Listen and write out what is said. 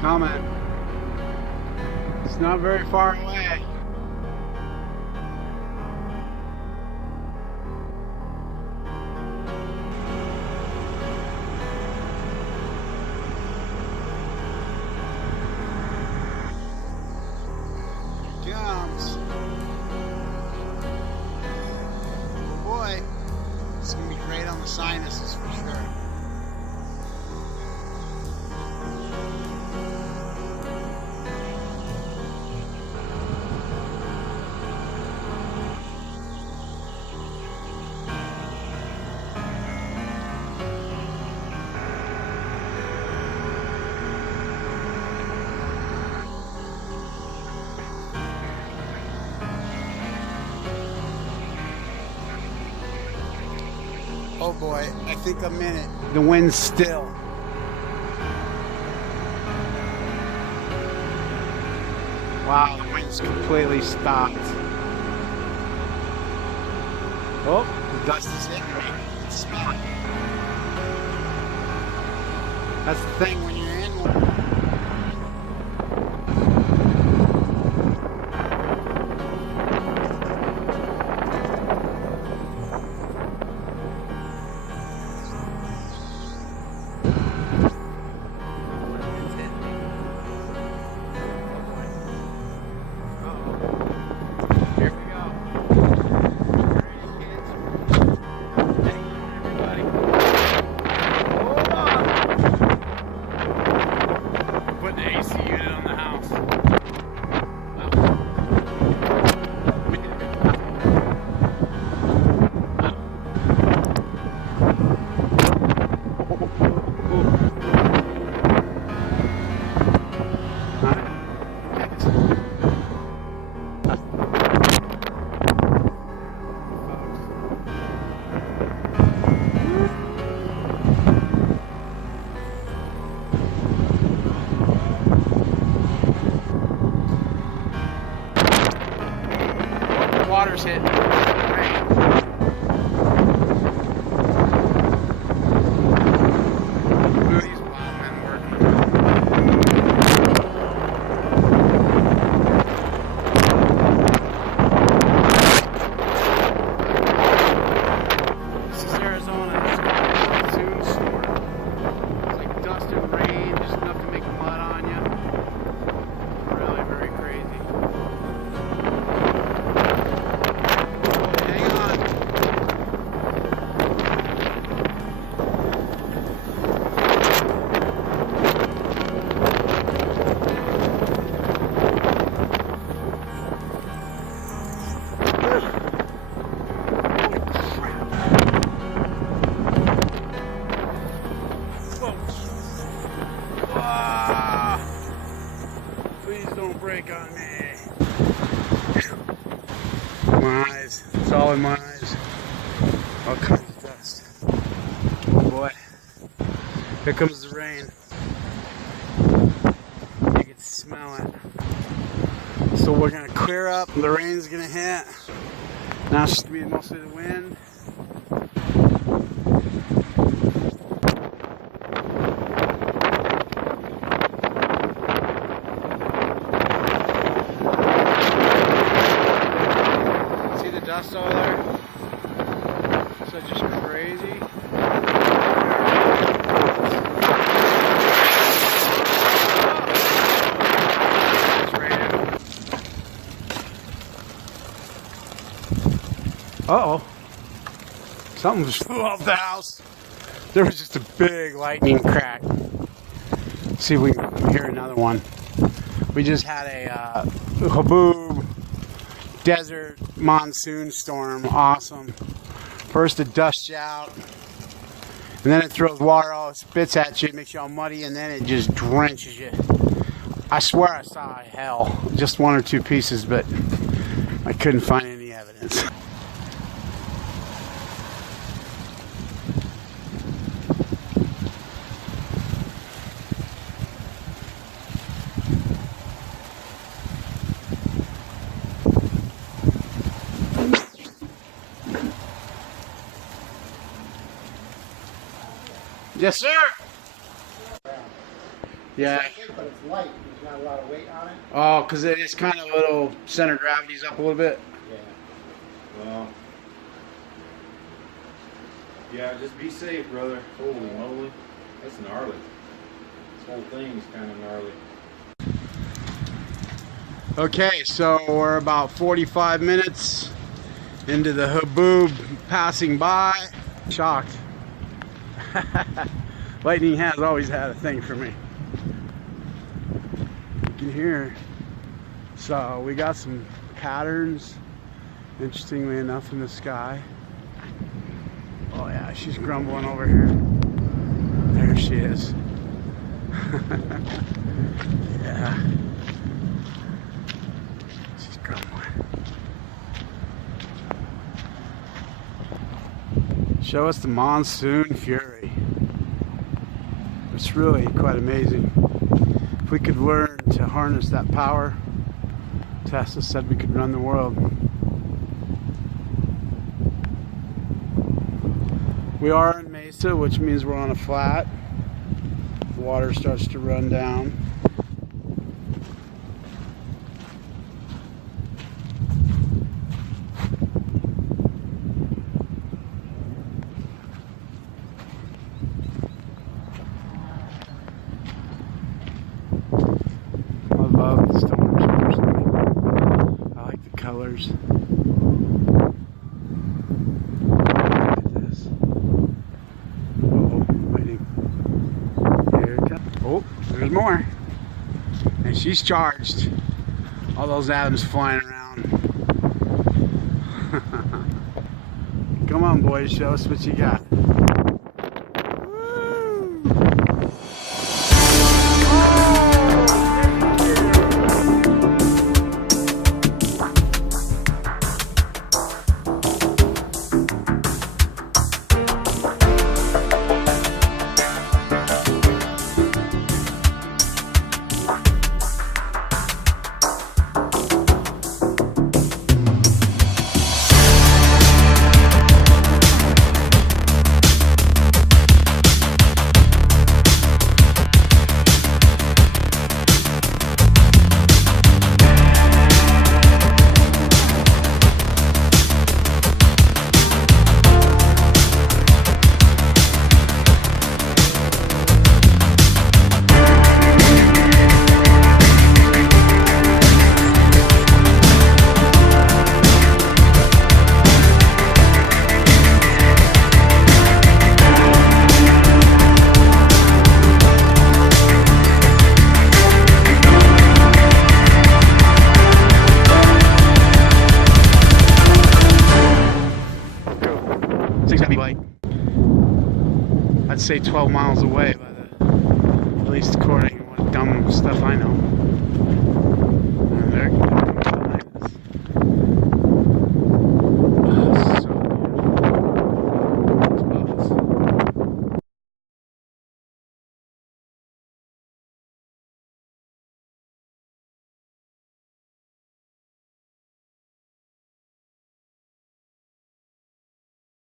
Coming. It's not very far away. Here it comes. Oh boy. It's going to be great on the sinuses for sure. Oh boy, I think I'm in it. The wind's still. Wow, the wind's completely stopped. Oh, the dust is hitting me. I can smell it. That's the thing when you're in one. Water's hitting. These wild men working. This is Arizona. It's called a monsoon storm. It's like dust and rain, just enough to make mud on you. Really very crazy. Please don't break on me. My eyes. It's all in my eyes. All kinds of dust. Oh boy. Here comes the rain. You can smell it. So we're gonna clear up. The rain's gonna hit. Now it's just gonna be mostly the wind. Dust over there. So just crazy. It's raining. Uh-oh. Something just flew off the house. There was just a big lightning crack. Let's see if we can hear another one. We just had a haboob desert monsoon storm. Awesome. First it dusts you out, and then it throws water, all it spits at you, it makes you all muddy, and then it just drenches you. I swear I saw hell. Just one or two pieces, but I couldn't find any evidence. Yes, sir. Yeah. Like it, but it's light. There's not a lot of weight on it. Oh, because it is kind of a little center of gravity's up a little bit. Yeah. Well. Yeah, just be safe, brother. Holy moly. That's gnarly. This whole thing is kind of gnarly. Okay, so we're about 45 minutes into the Haboob passing by. Shocked. Lightning has always had a thing for me. You can hear. So we got some patterns, interestingly enough, in the sky. Oh yeah, she's grumbling over here. There she is. Yeah. She's grumbling. Show us the monsoon fury. It's really quite amazing. If we could learn to harness that power, Tesla said we could run the world. We are in Mesa, which means we're on a flat. The water starts to run down. I love the storms personally. I like the colors. There's more. And she's charged. All those atoms flying around. Come on, boys, show us what you got. It's gotta be like, I'd say 12 miles away by the, at least according to what dumb stuff I know.